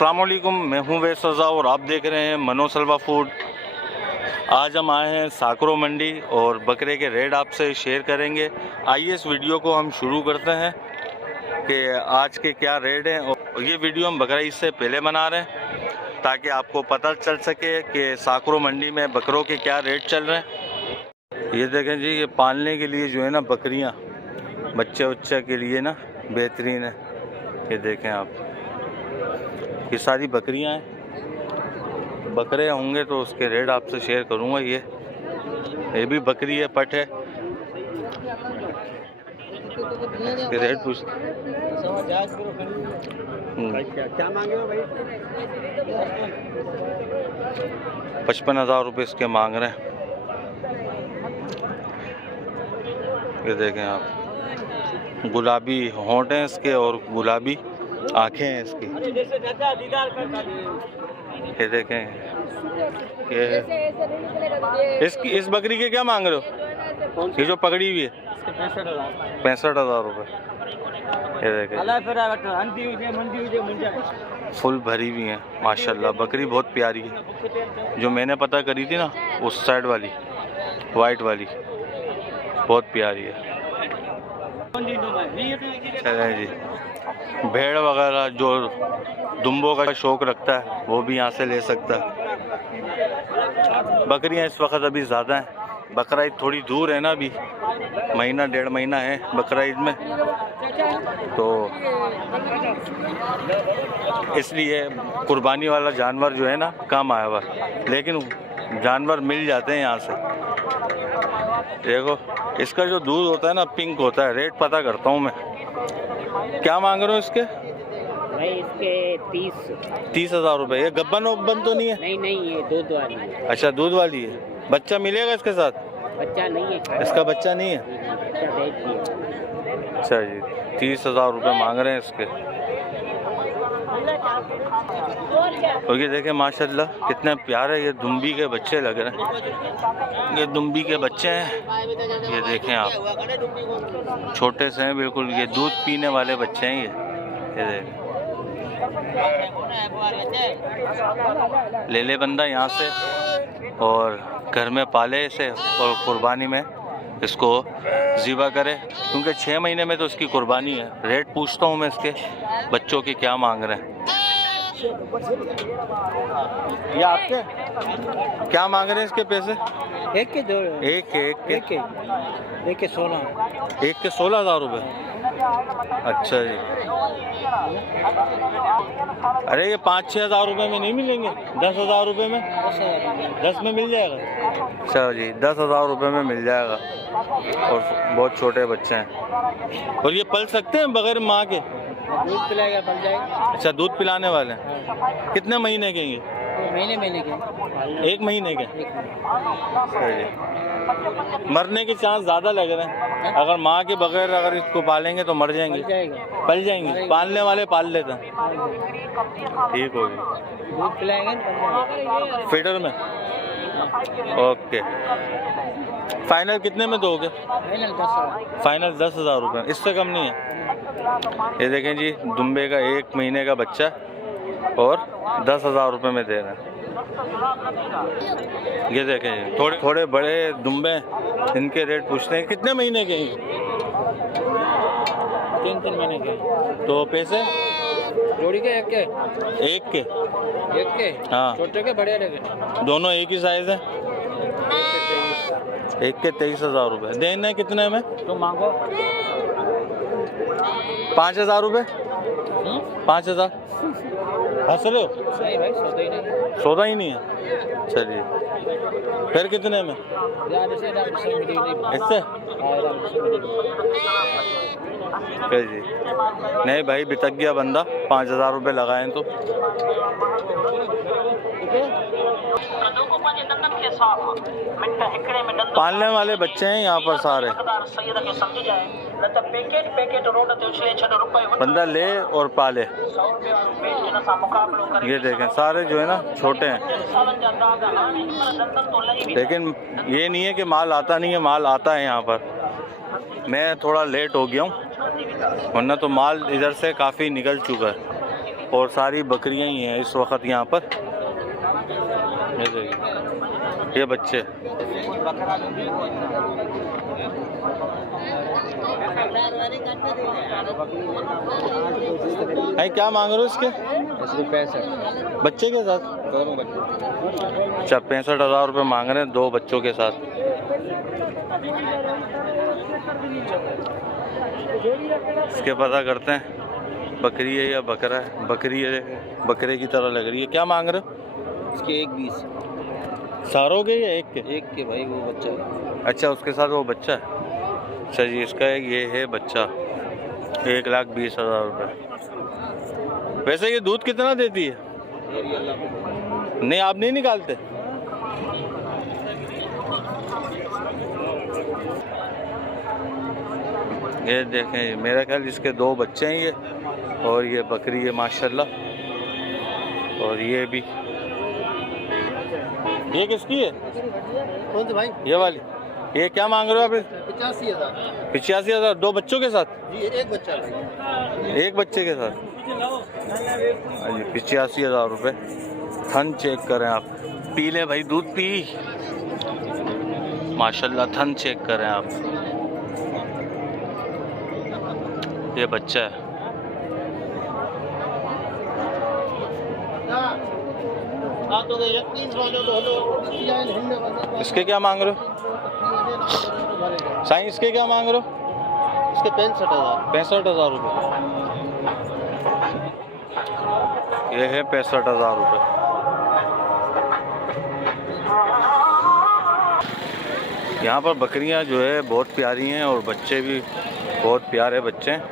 अस्सलाम वालेकुम, मैं हूं वैस रज़ा और आप देख रहे हैं मनोसलवा फूड। आज हम आए हैं साकरो मंडी और बकरे के रेट आपसे शेयर करेंगे। आइए इस वीडियो को हम शुरू करते हैं कि आज के क्या रेट हैं। और ये वीडियो हम बकरा ईद से पहले बना रहे हैं ताकि आपको पता चल सके कि साकरो मंडी में बकरों के क्या रेट चल रहे हैं। ये देखें जी, ये पालने के लिए जो है ना बकरियाँ बच्चे के लिए ना बेहतरीन है। ये देखें आप, ये सारी बकरियां हैं। बकरे होंगे तो उसके रेट आपसे शेयर करूंगा। ये भी बकरी है, पट है। इसके रेट पूछ क्या मांगे हो भाई? 55,000 रुपये इसके मांग रहे हैं। ये देखें आप, गुलाबी होंठ हैं इसके और गुलाबी आँखें हैं इसकी। ये देखें, ये इस बकरी के क्या मांग रहे हो? ये जो पकड़ी हुई है 65,000 रुपये। ये देखें, फुल भरी हुई है माशाल्लाह। बकरी बहुत प्यारी है। जो मैंने पता करी थी ना उस साइड वाली वाइट वाली, बहुत प्यारी है। चलें जी, भेड़ वगैरह जो दुम्बों का शौक़ रखता है वो भी यहाँ से ले सकता है। बकरियाँ इस वक्त अभी ज़्यादा हैं। बकरा ईद थोड़ी दूर है ना, अभी महीना 1.5 महीना है बकरा ईद में, तो इसलिए कुर्बानी वाला जानवर जो है ना कम आया हुआ, लेकिन जानवर मिल जाते हैं यहाँ से। देखो, इसका जो दूध होता है ना पिंक होता है। रेट पता करता हूँ मैं। क्या मांग रहे हो इसके? भाई इसके 30,000 रुपये। ये गब्बन वब्बन तो नहीं है? नहीं, ये दूध वाली है। अच्छा, दूध वाली है। बच्चा मिलेगा इसके साथ? बच्चा नहीं है। इसका बच्चा नहीं है? बच्चा बेच दिया। अच्छा जी, 30,000 रुपये मांग रहे हैं इसके। और ये देखें माशाल्लाह कितने प्यारे ये दुम्बी के बच्चे लग रहे हैं। ये दुम्बी के बच्चे हैं। ये देखें आप, छोटे से हैं बिल्कुल। ये दूध पीने वाले बच्चे हैं ये देखें। ले बंदा यहाँ से और घर में पाले इसे और कुर्बानी में इसको ज़िबा करे, क्योंकि 6 महीने में तो इसकी कुर्बानी है। रेट पूछता हूँ मैं इसके बच्चों के क्या मांग रहे हैं। ये आपके क्या मांग रहे हैं इसके पैसे? एक के 16,000 रुपये। अच्छा जी। अरे ये 5-6 हज़ार रुपये में नहीं मिलेंगे? 10,000 रुपये में? 10 में मिल जाएगा? अच्छा जी, 10,000 रुपये में मिल जाएगा। और बहुत छोटे बच्चे हैं। और ये पल सकते हैं बगैर माँ के? दूध पिलाएगा, पल जाएगा। अच्छा, दूध पिलाने वाले हैं। कितने महीने के ये? महीने के। 1 महीने के। मरने के चांस ज़्यादा लग रहे हैं। अगर माँ के बगैर अगर इसको पालेंगे तो मर जाएंगे। पल जाएंगे। पालने वाले पाल लेते हैं। ठीक हो गई। दूध पिलाएंगे फीडर में। ओके, फाइनल कितने में दोगे? फाइनल 10,000 रुपये, इससे कम नहीं है। ये देखें जी, दुम्बे का 1 महीने का बच्चा और 10,000 रुपये में दे रहे हैं। ये देखें, थोड़े बड़े दुम्बे, इनके रेट पूछते हैं। कितने महीने के हैं? 3 महीने के। तो पैसे जोड़ी के? एक के। हाँ, छोटे के बड़े लगे? दोनों एक ही साइज़ है। एक के 23,000 रुपये। देने कितने में? तो मांगो 5,000 रुपये। 5,000 हंस रहे हो? नहीं भाई, सौदा ही नहीं है। चलिए, फिर कितने में? इससे जी नहीं भाई, बितक गया बंदा। 5,000 रुपये लगाए तो। पालने वाले बच्चे हैं यहाँ पर सारे। बंदा ले और पाले। ये देखें, सारे जो है ना छोटे हैं, लेकिन ये नहीं है कि माल आता नहीं है, माल आता है यहाँ पर। मैं थोड़ा लेट हो गया हूँ, वरना तो माल इधर से काफ़ी निकल चुका है। और सारी बकरियां ही हैं इस वक्त यहाँ पर। ये देखिए, ये बच्चे भाई क्या मांग रहे हो इसके? 65 बच्चे के साथ दोनों बच्चे। अच्छा, 65,000 रुपये मांग रहे हैं 2 बच्चों के साथ। इसके पता करते हैं बकरी है या बकरा है। बकरी है, बकरे की तरह लग रही है। क्या मांग रहे हो? इसके 1,20 सारों के या एक के? एक के भाई, वो बच्चा है। अच्छा, उसके साथ वो बच्चा है। अच्छा जी, इसका ये है बच्चा, 1,20,000 रुपये। वैसे ये दूध कितना देती है? नहीं, आप नहीं निकालते? ये देखें, मेरा ख्याल इसके 2 बच्चे हैं ये, और ये बकरी है माशाल्लाह। और ये भी, ये किसकी है? कौन सी भाई? ये वाली। ये क्या मांग रहे हो आप? 85,000। 85,000 2 बच्चों के साथ? जी, एक बच्चा भाई। एक बच्चे के साथ। हाँ जी, 85,000 रुपये। थन चेक करें आप, पी ले भाई, दूध पी माशाल्लाह। थन चेक करें आप, ये बच्चा है। इसके क्या मांग रहे हो साईं? इसके क्या मांग रहे हो? इसके 65,000। 65,000 रुपये। ये है 65,000 रुपये। यहाँ पर बकरियाँ जो है बहुत प्यारी हैं और बच्चे भी बहुत प्यारे बच्चे हैं।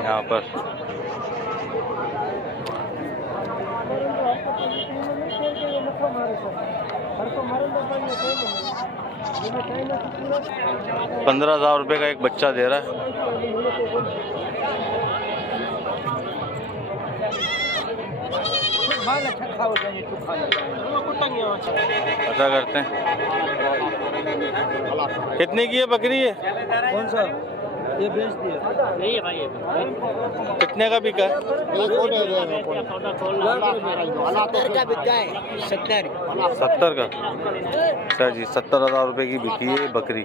यहाँ पर ₹15,000 का एक बच्चा दे रहा है। पता करते हैं कितने की है बकरी है? कौन सा? ये बेच दिया। नहीं है भाई, ये कितने का बिका है? 70 का। अच्छा जी, 70,000 रुपये की बिकी है बकरी।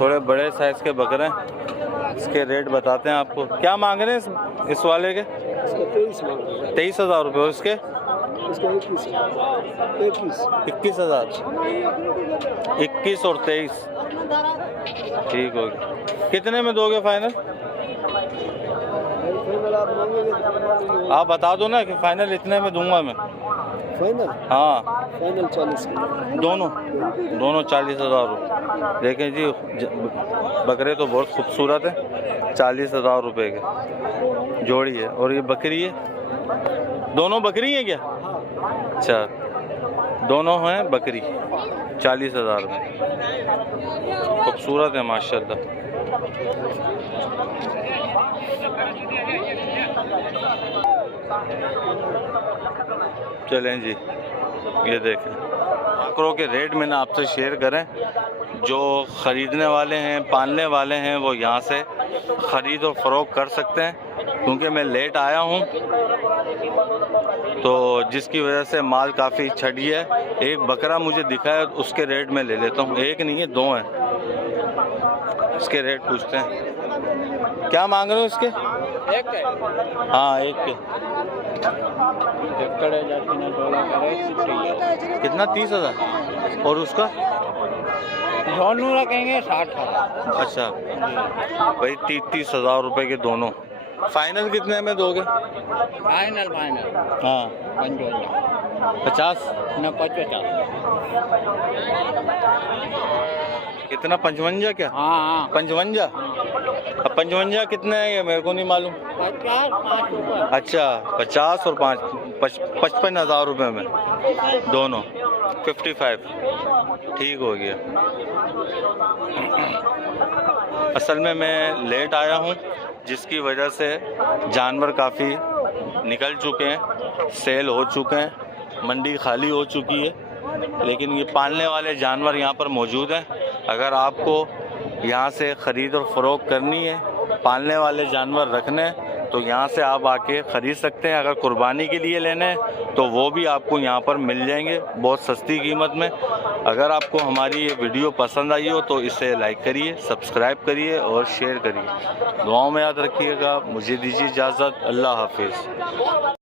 थोड़े बड़े साइज के बकरे हैं, इसके रेट बताते हैं आपको। क्या मांग रहे हैं इस वाले के? 23,000 रुपये। और इसके? 21,000। 21 और 23 ठीक होगी। कितने में दोगे फाइनल? आप बता दो ना कि फाइनल इतने में दूंगा मैं। फाइनल? हाँ, फाइनल 40। दोनों 40,000 रुपये। देखें जी, बकरे तो बहुत खूबसूरत है। 40,000 रुपये के जोड़ी है। और ये बकरी है, दोनों बकरी है क्या? अच्छा, दोनों हैं बकरी। 40,000 में खूबसूरत है माशाल्लाह। चलें जी, ये देखें बकरों के रेट मैंने आपसे शेयर करें। जो ख़रीदने वाले हैं, पालने वाले हैं, वो यहाँ से ख़रीद और फ़रोख्त कर सकते हैं। क्योंकि मैं लेट आया हूँ तो जिसकी वजह से माल काफ़ी छट गया है। एक बकरा मुझे दिखा है, उसके रेट में ले लेता हूँ। एक नहीं है, 2 हैं। इसके रेट पूछते हैं। क्या मांग रहे हो इसके? एक है? हाँ, एक के। कितना? 30,000। और उसका? दोनों रखेंगे 60,000। अच्छा भाई, 30,000 रुपये के दोनों। फाइनल कितने में दोगे? फाइनल हाँ, 50 न 55। कितना? 55 क्या? हाँ 55। अब 55 कितने हैं ये मेरे को नहीं मालूम। 50 अच्छा, 50 और 5 55,000 रुपये में दोनों। 55 ठीक हो गया। असल में मैं लेट आया हूँ जिसकी वजह से जानवर काफ़ी निकल चुके हैं, सेल हो चुके हैं, मंडी खाली हो चुकी है। लेकिन ये पालने वाले जानवर यहाँ पर मौजूद हैं। अगर आपको यहाँ से ख़रीद और फ़रोख्त करनी है, पालने वाले जानवर रखने हैं, तो यहाँ से आप आके ख़रीद सकते हैं। अगर कुर्बानी के लिए लेने हैं तो वो भी आपको यहाँ पर मिल जाएंगे बहुत सस्ती कीमत में। अगर आपको हमारी ये वीडियो पसंद आई हो तो इसे लाइक करिए, सब्सक्राइब करिए और शेयर करिए। दुआओं में याद रखिएगा। मुझे दीजिए इजाज़त। अल्लाह हाफिज़।